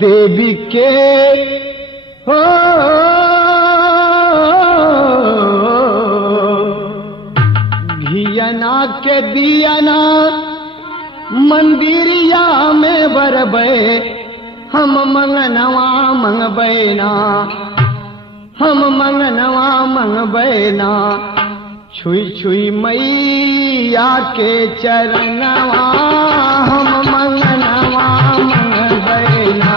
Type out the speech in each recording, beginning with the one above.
देवी के हो घियना के दियना मंदिरिया में बरबे हम मंगनवा मंगबैना हम मंगनवा मंगबैना छुई छुई मैया के चरणवा हम मंगनवा मंगबैना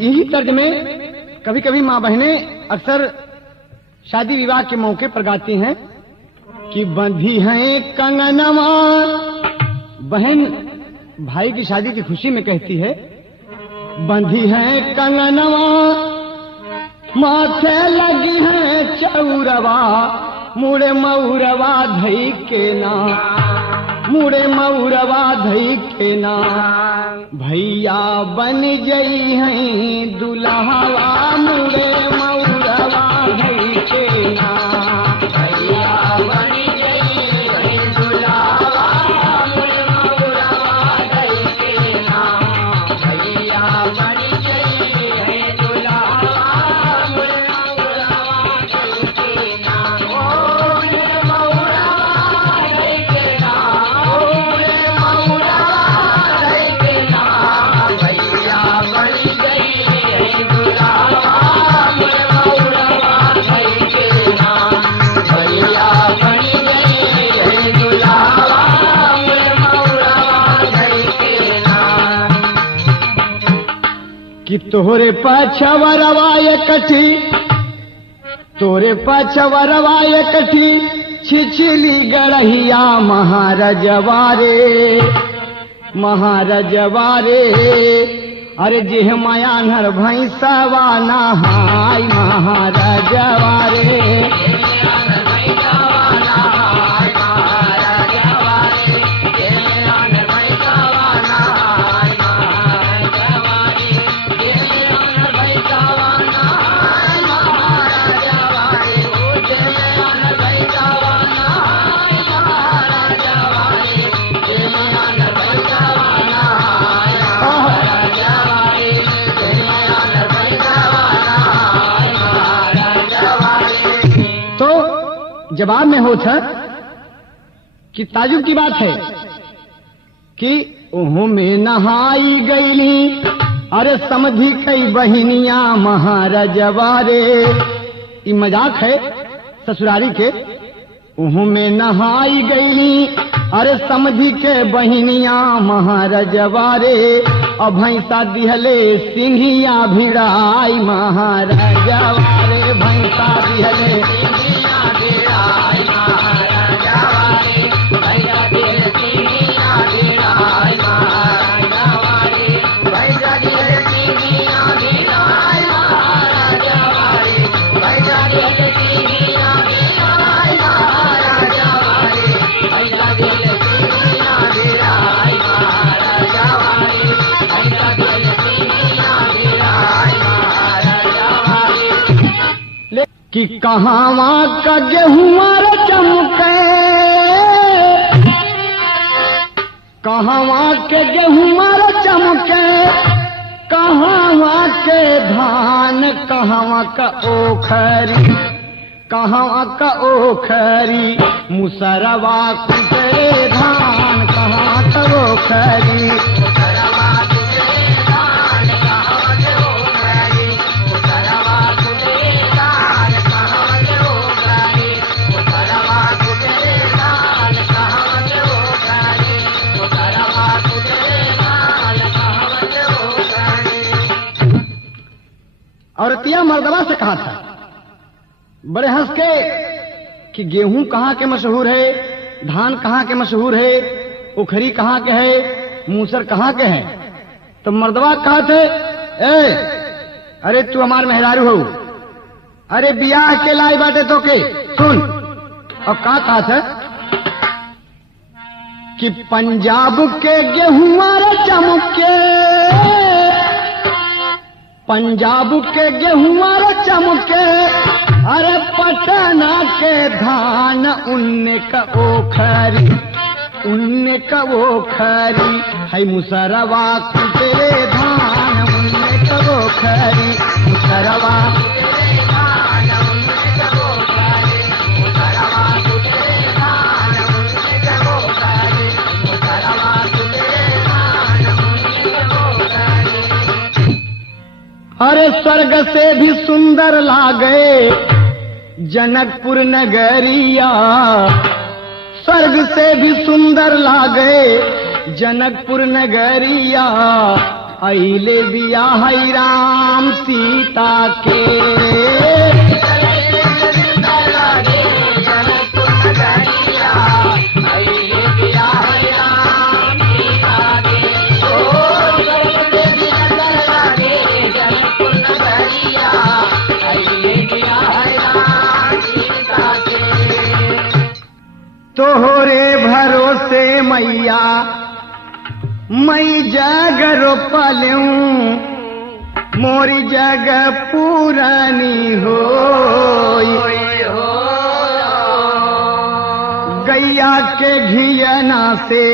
यही तर्ज में कभी कभी माँ बहनें अक्सर शादी विवाह के मौके पर गाती हैं कि बंधी हैं कंगनवा। बहन भाई की शादी की खुशी में कहती है बंधी हैं कंगनवा माथे लगी हैं चौरवा मुड़े मऊरवा धई के ना मुड़े मऊरवा धई के ना भैया बन जई हैं दुल्हवा मुड़े मऊरवा धई के ना भैया बन जई हैं दुल्हवा मुड़े मऊरवा धई के ना भैया बन जई हैं दुल्हवा मुड़े मऊरवा धई के ना कि तोहरे पछवरवा एकठी तोरे पछवरवा एकठी छिछली गढ़िया महाराजवारे महाराजवारे अरे जेह माया नर भैंसवा नहाय महाराजवारे जवाब में होता कि ताजुब की बात है कि ओहो में नहाई गईली अरे समझी कई बहिनिया महाराजवारे। ये मजाक है ससुरारी के। ओहो में नहाई गईली अरे समझी के बहिनिया महाराजवारे अब भैंसा दिहले सिंहिया भिड़ाई महाराजवारे भैंसा दिहले कि कहावा का गेहूं चमके कहावा के गेहूं चमके कहावा के धान कहावा का ओखरी कहावा का ओखरी मुसरवा कुटे धान कहावा का ओखरी औरतिया मर्दवा से कहा था बड़े हंस के कि गेहूं कहाँ के मशहूर है, धान कहाँ के मशहूर है, उखरी कहाँ के है, मूसर कहाँ के है। तो मर्दवा कहा थे, अरे तू हमार मेहरारू हो, अरे बियाह के लाई बाटे तो के सुन। और कहा था कि पंजाब के गेहूं चमके, पंजाब के गेहूं चमके, अरे पटना के धान उन्ने का ओखरी, उन्ने का ओखरी है मुसरवा कुतरे धान उन्ने का ओखरी, मुसरवा अरे स्वर्ग से भी सुंदर लागे जनकपुर नगरिया, स्वर्ग से भी सुंदर लागे जनकपुर नगरिया, अइले बिया है राम सीता के। तोहरे भरोसे मैया मैं जग रोपलूं, मोरी जग पुरानी हो, गैया के घियना से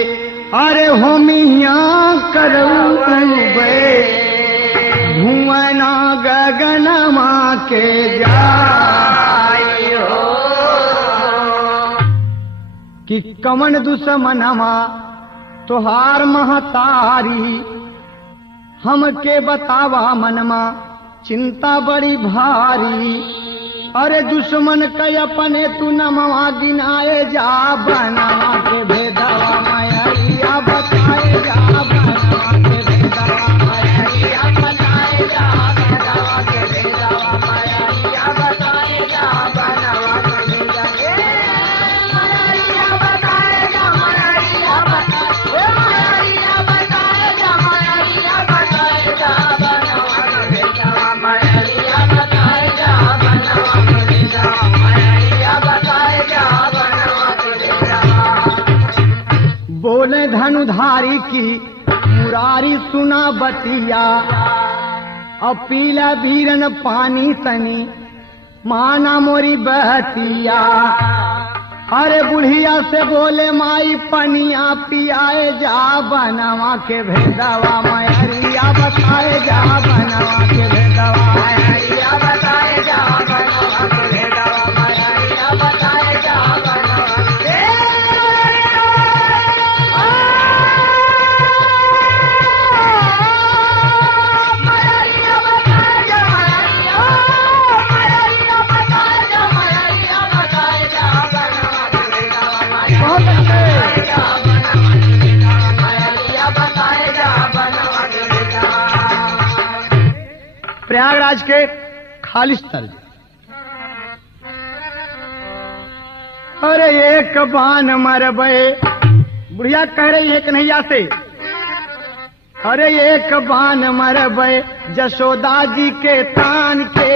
अरे होमिया करूं धुआना गगनमा के जाई हो, कि कमन दुश्मनमा तोहार महतारी, हमके बतावा मनमा चिंता बड़ी भारी, अरे दुश्मन के अपने तू नमवा गिनाए जा, बनवा के भेदवा मैया बताए जा, बनवा के भेदवा मैया बताए जा, बनवा के भेदवा मैया बताए जा, बनवा के बोले धनुधारी की मुरारी सुना बतिया, अपीला बीरन पानी तनी माना मोरी बहतिया, अरे बुढ़िया से बोले माई पनिया पियाए जा, बनवा के भेदवा मैया बताए जा, बनवा के भेदवा मैया बताए जा, बनवा के भेदवा मैया बताए जा, बनवा प्रयागराज के खालिश तर्ज। अरे एक बान मरबे, बुढ़िया कह रही है कन्हैया से, अरे एक बान मरबे जशोदा जी के तान के,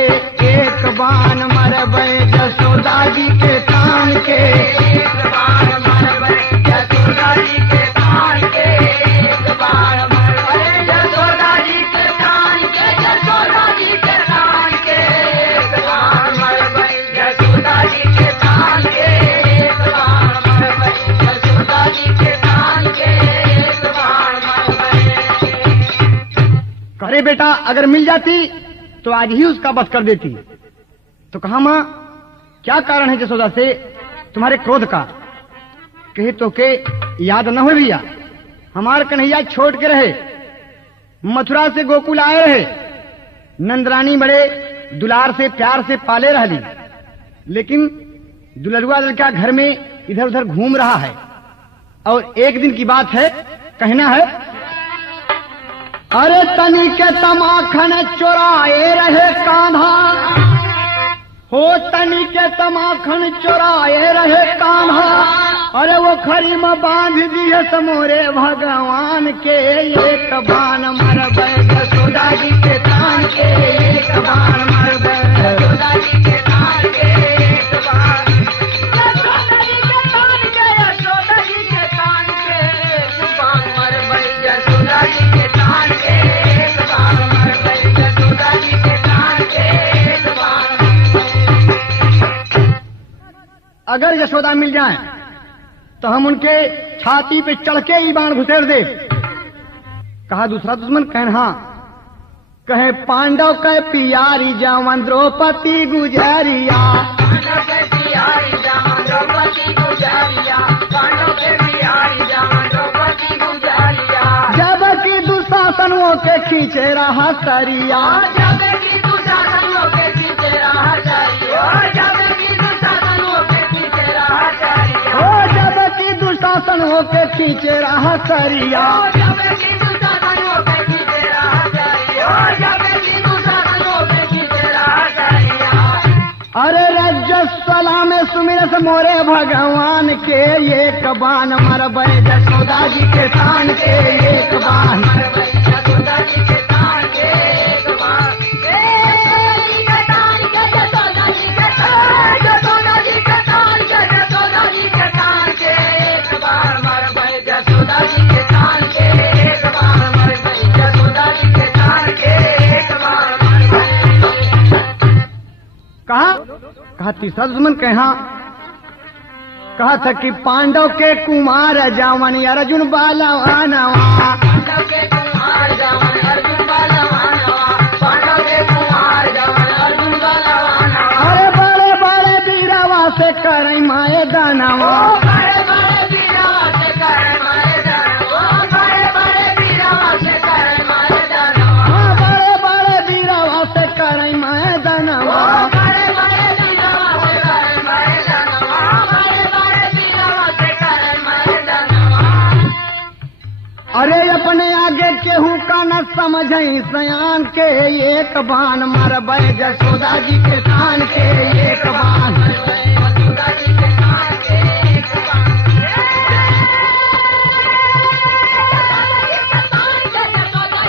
एक बान मरबे जशोदा जी के तान के, एक बान मरबे जशोदा जी के तान के, एक बान मरबे जशोदा जी के तान के, जशोदा जी के तान के, एक बान मरबे जशोदा जी के तान के, एक बान मरबे जशोदा जी के तान के, एक बान मरबे। अरे बेटा अगर मिल जाती तो आज ही उसका बस कर देती। तो कहा मां क्या कारण है जसोदा से तुम्हारे क्रोध का? कहे तो के याद न हो भैया, हमार कन्हैया छोड़ के रहे, मथुरा से गोकुल आए रहे, नंदरानी बड़े दुलार से प्यार से पाले रहली, लेकिन दुलरुआ लड़का घर में इधर उधर घूम रहा है। और एक दिन की बात है, कहना है, अरे तनी के तमाखन चोराए रहे कान्हा, हो तनी के तमाखन चोराए रहे कान्हा, अरे वो खरी में बांध दिए समोरे भगवान के, एक बाण मरबे यशोदा जी के कान के, एक बाण मरबे यशोदा जी के कान के, एक बाण यशोदा जी के कान के, यशोदा जी के कान के, एक बाण मरबे यशोदा जी के कान के, एक बाण मरबे यशोदा जी के कान के, एक बाण। अगर यशोदा मिल जाए तो हम उनके छाती पे चढ़ के ही बाण घुसेड़ दे। कहा दूसरा दुश्मन कहना, कहे पांडव के पियारी जावन द्रौपदी गुजरिया, पांडव के पियारी जावन द्रौपदी गुजरिया, पांडव के पियारी जावन द्रौपदी गुजरिया, जबकि दुशासनों के खींचे रहा सरिया, जबकि दुशासनों के खींचे रहा सरिया, जबकि दुशासनों के खींचे रहा सरिया, ओ जबकि दुशासन होके खींचे रहा सरिया, जबकि दुशासन होके खींचे रहा सरिया, जबकि दुशासन होके खींचे रहा सरिया। अरे रज्जस्वला में सुमिरस मोरे भगवान के, एक बाण मरबे यशोदा जी के तान के, एक बाण मरबे यशोदा जी के तान के, एक बाण यशोदा जी के तान के, यशोदा जी के तान, यशोदा जी के तान के, यशोदा जी के तान के, एक बाण मरबे यशोदा जी के तान के, एक बाण मरबे यशोदा जी के तान के, एक बाण मरबे। कहा तीसरा दुश्मन कहा था कि पांडव के कुमार जावन अर्जुन बालवानवा, पांडव के कुमार जावन अर्जुन बालवानवा, पांडव के कुमार जावन अर्जुन बालवानवा, अरे बड़े बड़े वीरवा से करई माए दानवा, बड़े बड़े वीरवा से करई माए दानवा, बड़े बड़े वीरवा से करई माए दानवा, बड़े बड़े वीरवा से करई माए दानवा, बड़े बड़े वीरवा से करई माए दानवा, बड़े बड़े वीरवा से करई माए दानवा। अरे अपने आगे केहू का न समझई सयान के, एक बाण मरबे यशोदा जी के तान के, एक बाण मरबे यशोदा जी के तान के, एक बाण यशोदा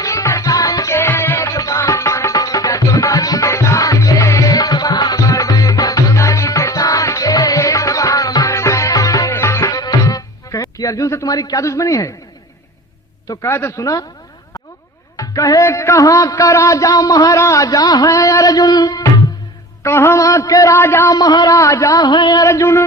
जी के तान के, एक बाण मरबे यशोदा जी के तान के, एक बाण मरबे यशोदा जी के तान के, एक बाण मरबे। कि अर्जुन से तुम्हारी क्या दुश्मनी है? तो कहे तो सुना, कहे कहाँ का राजा महाराजा है अर्जुन, कहाँ के राजा महाराजा है अर्जुन,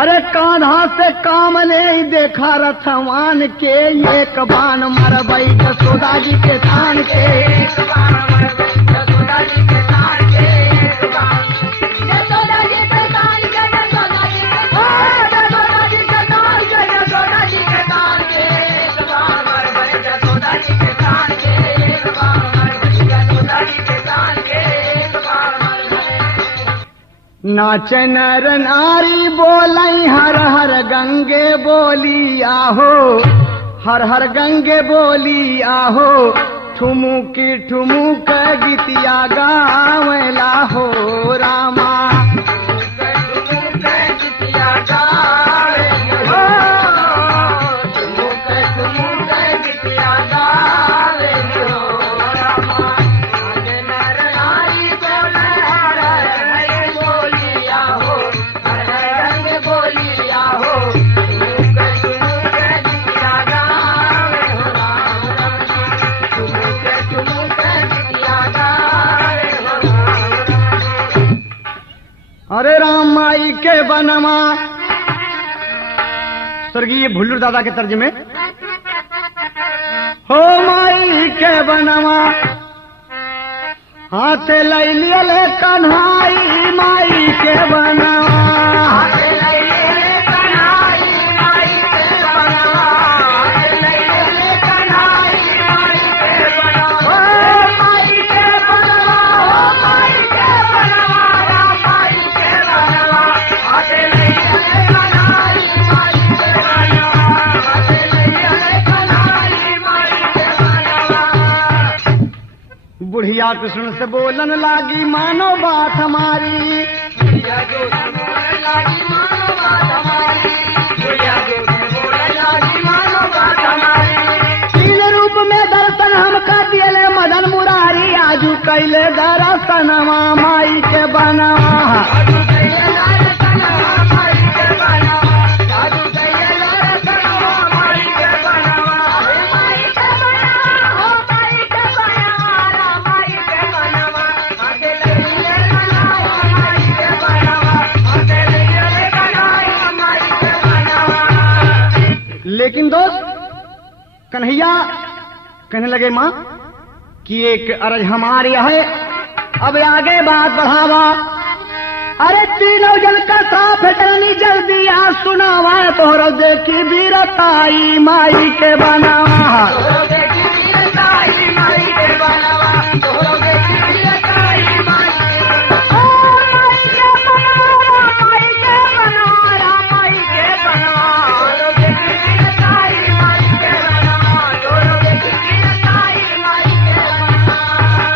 अरे कान्हा से काम ले देखा रथवान के, एक बाण मरबे यशोदा जी के तान के, एक बाण मरबे यशोदा जी के तान के, एक बाण यशोदा जी के तान के, यशोदा जी के तान, यशोदा जी के तान के, यशोदा जी के तान के, एक बाण मरबे यशोदा जी के तान के, एक बाण मरबे यशोदा जी के तान के, एक बाण मरबे। नाचे नर नारी बोलई हर हर गंगे बोली आहो, हर हर गंगे बोली आहो, ठुमुकी ठुमुक गीतिया गावला हो रामा, ठुमुक गीतिया गावला हो, ठुमुक ठुमुक गीतिया गावला हो रामा। नाचे नर नारी बोले हर हर गंगे बोली आहो, हर हर गंगे बोली आहो, ठुमुक ठुमुक गीतिया गावला हो रामा, ठुमुक ठुमुक गीतिया गावला हो रामा। अरे राम माई के बनवा, स्वर्गीय भुल्लूर दादा के तर्जुमे, हो माई के बनवा, हाथ ले लिया कन्हाई माई के बनवा, हाथ ले लिया कन्हाई माई के बनवा, हाथ ले लिया कन्हाई माई के बनवा, ओ माई के बनवा, ओ माई के बनवा, माई के बनवा, हाथ ले लिया कन्हाई माई के बनवा, हाथ ले लिया कन्हाई माई के बनवा। बुढ़िया कृष्ण से बोलन लागी, मानो बात हमारी, तीन रूप में दर्शन हमका दिले मदन मुरारी आजू कैले दर्शनवा माई के बनवा लेकिन दोस्त कन्हैया कहने लगे माँ कि एक अर्ज हमारी है, अब आगे बात बढ़ावा। अरे तीनों जल का साफ जल्दी जल्दी आ सुनावा तोहरो देखी वीरताई माई के बनावा।